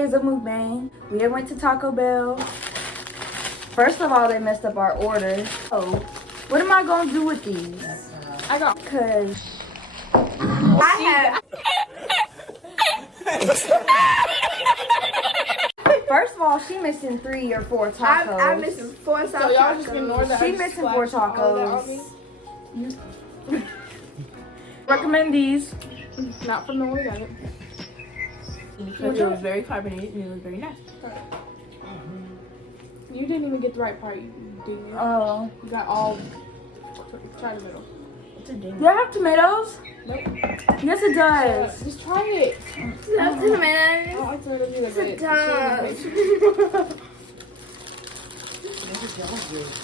today is a mukbang. We had went to Taco Bell. First of all, they messed up our order. Oh, what am I gonna do with these? I got because I have. First of all, she missing 3 or 4 tacos. I'm missing 4 tacos. So y'all just ignore that. She missing 4 tacos. Recommend these. Not from the one we got it. Because it was very carbonated and it was very nasty. You didn't even get the right part. You didn't. Oh. You got all. Try the middle. Do I have tomatoes? Nope. Yes, it does. Just try it. That's tomatoes. Oh, it's tomatoes either, but It does.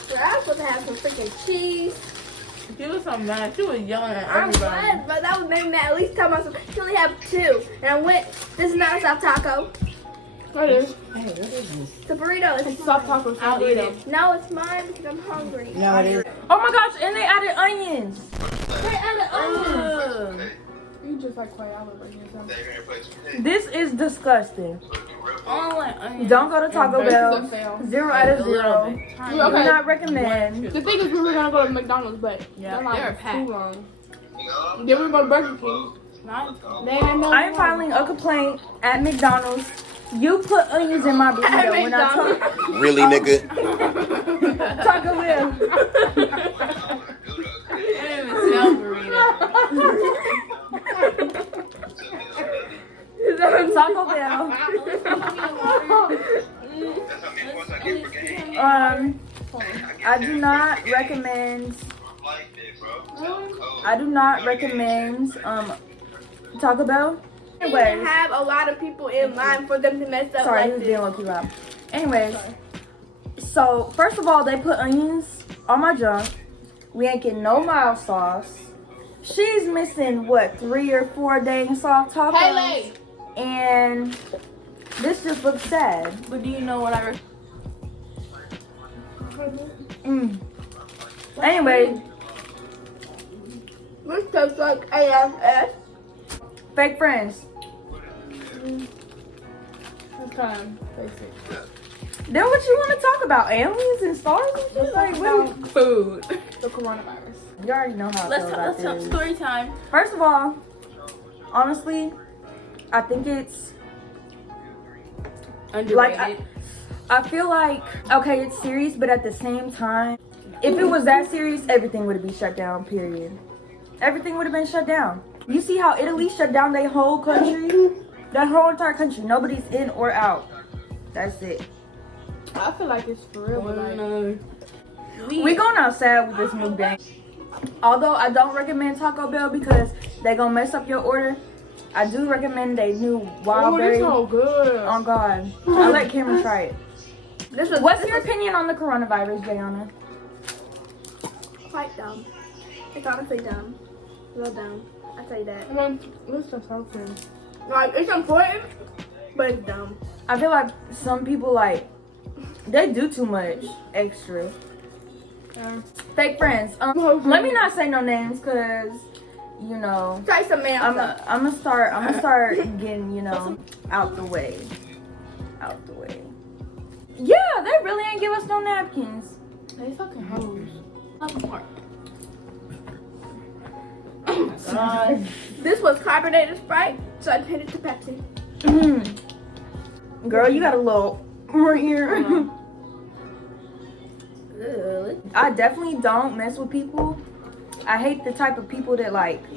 We're supposed to have some freaking cheese. She was so mad. She was yelling at I'm everybody. glad, but that would make me mad. At least tell myself she only have 2. And I went, this is not a soft taco. What is? Hey, what is this? It's a burrito. It's Soft tacos. I'll eat it. No, it's mine because I'm hungry. No, it is. Oh my gosh, and they added onions. They added onions. You just like quite out right here. This is disgusting. I don't like onions. Don't go to Taco Bell. 0 out of 0. Okay. Do not recommend. The thing is, we were gonna go to McDonald's, but Yeah, that line they're was packed. too long. Then we were going to Burger King. They had no I'm filing a complaint at McDonald's. You put onions in my burrito when I told Really, nigga? Taco Bell. I didn't even smell burrito. Taco Bell. I do not recommend. Taco Bell. We Anyways, have a lot of people in line for them to mess up sorry, like this is this. being low-key loud. Anyways, so first of all, they put onions on my junk. We ain't getting no mild sauce. She's missing what, 3 or 4 dang soft tacos. Haley. And this just looks sad. But do you know what I Anyway, This tastes like AFS. fake friends. That's kind of basic. Then what you want to talk about? Aliens and stars and shit? Like, what? food? The coronavirus. You already know how I feel about Let's talk this. story time. First of all, honestly, I think it's Underrated. I feel like, okay, it's serious, but at the same time, if it was that serious, everything would have been shut down, period. Everything would have been shut down. You see how Italy shut down their whole country? That whole entire country. Nobody's in or out. That's it. I feel like it's for real. But like, We going outside with this mukbang. Although I don't recommend Taco Bell because they gonna mess up your order, I do recommend they new wild oh, berry. it's so good. Oh God, I'll let Cameron try it. What's What's your opinion on the coronavirus, Jayana? quite dumb. It's honestly dumb. Real dumb. I tell you that. I mean, let's just talk to him. Like, it's important, but it's dumb. I feel like some people they do too much extra. Fake friends. Let me not say no names, cause you know Try some man. I'm gonna start getting out the way. Yeah, they really ain't give us no napkins. They fucking hoes. This was carbonated Sprite, so I changed it to Pepsi. Girl, you got a little right here. I definitely don't mess with people. I hate the type of people that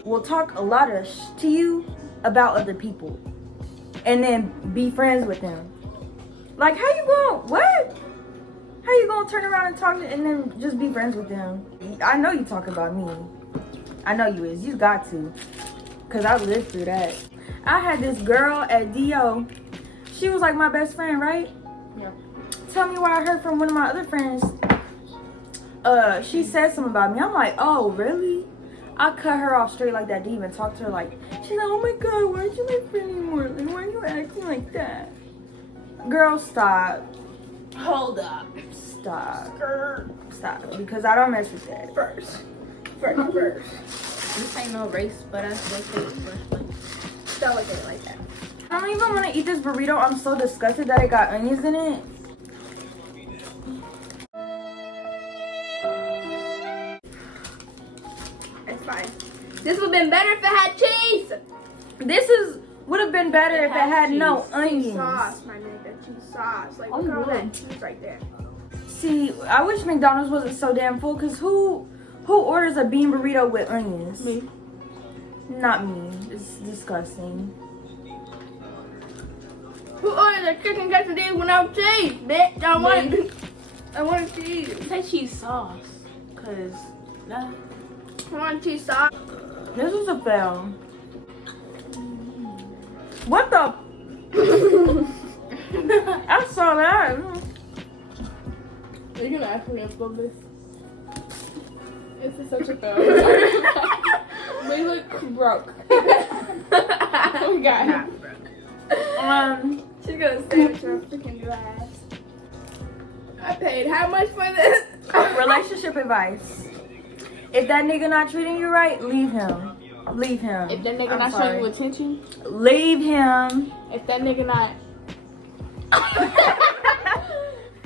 will talk a lot of to you about other people and then be friends with them. Like, how you gonna turn around and talk and then just be friends with them? I know you talk about me. I know you is. You got to. Cause I lived through that. I had this girl at DO. She was like my best friend, right? Yeah. Tell me what I heard from one of my other friends. She said something about me. I'm like, oh, really? I cut her off straight like that. Didn't even talk to her like. She's like, oh my God, why aren't you my friend anymore? Like, why are you acting like that? Girl, stop. Hold up. Stop. Stop. Because I don't mess with that. First. This ain't no race, but I still say it first place. Don't look at it like that. I don't even want to eat this burrito. I'm so disgusted that it got onions in it. It's fine. This would have been better if it had cheese. Would have been better if it had no onions. Cheese sauce, my nigga. Cheese sauce. Like, look at all that cheese right there. See, I wish McDonald's wasn't so damn full, because who orders a bean burrito with onions? Me. Not me. It's disgusting. Who ordered a chicken quesadilla without cheese, bitch? I want cheese. Say cheese sauce. Cause nah. I want cheese sauce. This was a fail. What the? I saw that. Are you gonna ask me to flip this? This is such a fail. We look broke. Oh God. She's gonna stay with your freaking glass. I paid how much for this? Relationship advice. If that nigga not treating you right, leave him. Leave him. If that nigga I'm not sorry. showing you attention, leave him. if that nigga not,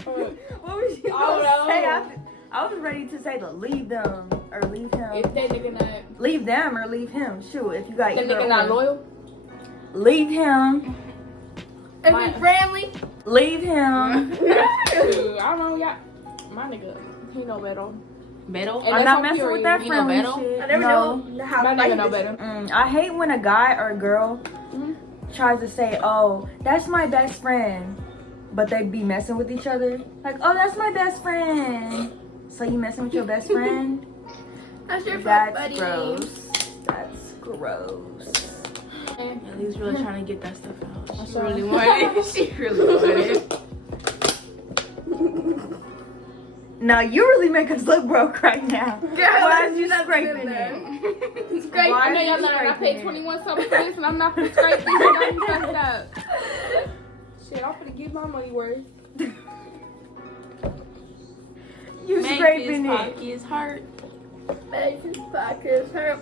What was you gonna say? I was ready to say the leave them or leave him. if that nigga not, Leave them or leave him. Shoot, if you got that either nigga not or. loyal, Leave him. If we friendly. Leave him. Dude, I don't know, y'all. My nigga, he know better. Better? I'm not messing with that friendly shit. I never No. know how My nigga know better. I hate when a guy or a girl tries to say, "Oh, that's my best friend," but they be messing with each other. Like, "Oh, that's my best friend." So you messing with your best friend? That's your That's buddy. gross. That's gross. At least really trying to get that stuff out. She really wanted it. She really wanted it. Now you really make us look broke right now. Why is you not scraping sitting there. it? Scrape. Why I know are y'all you know I scraping paid it? 21 something for this and I'm not gonna scrape this. Y'all fucked up. Shit, I'm finna get my money worth. You Make scraping his it. pockets hurt. Make his pockets hurt.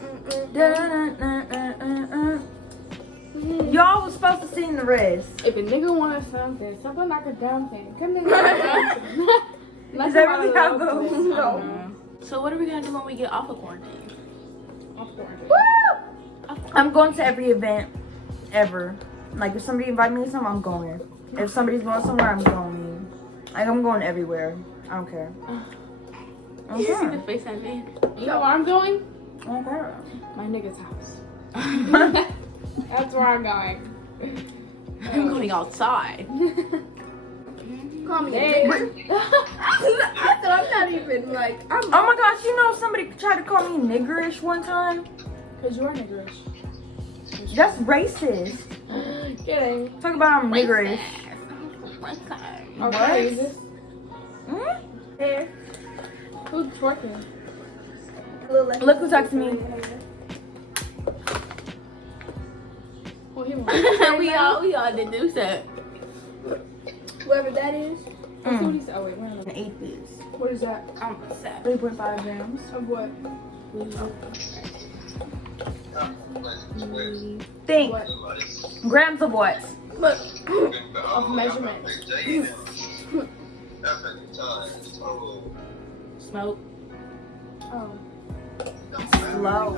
Y'all was supposed to sing the rest. If a nigga wants something like a dumb thing, come in. Is that really how it goes? No. So what are we gonna do when we get off of quarantine? Off quarantine. I'm going to every event ever. Like if somebody invite me to something, I'm going. If somebody's going somewhere, I'm going. Like I'm going everywhere. I don't care. You see the face I made? You know where I'm going? Okay. My nigga's house. That's where I'm going. I'm going outside. Call me Hey. I said I'm not even like I'm Oh my gosh, you know somebody tried to call me niggerish one time? Cause you're niggerish. That's racist. Kidding. Talk about I'm niggerish. Okay, is this? there. Who's twerking? Look who talked to me. Well, he we all did do that. Whoever that is. That's what he said. Oh wait, An atheist. what is that? I'm upset. 3.5 grams. Of what? Think. What? Grams of what? Look. Of measurement. Smoke. Oh. Slow.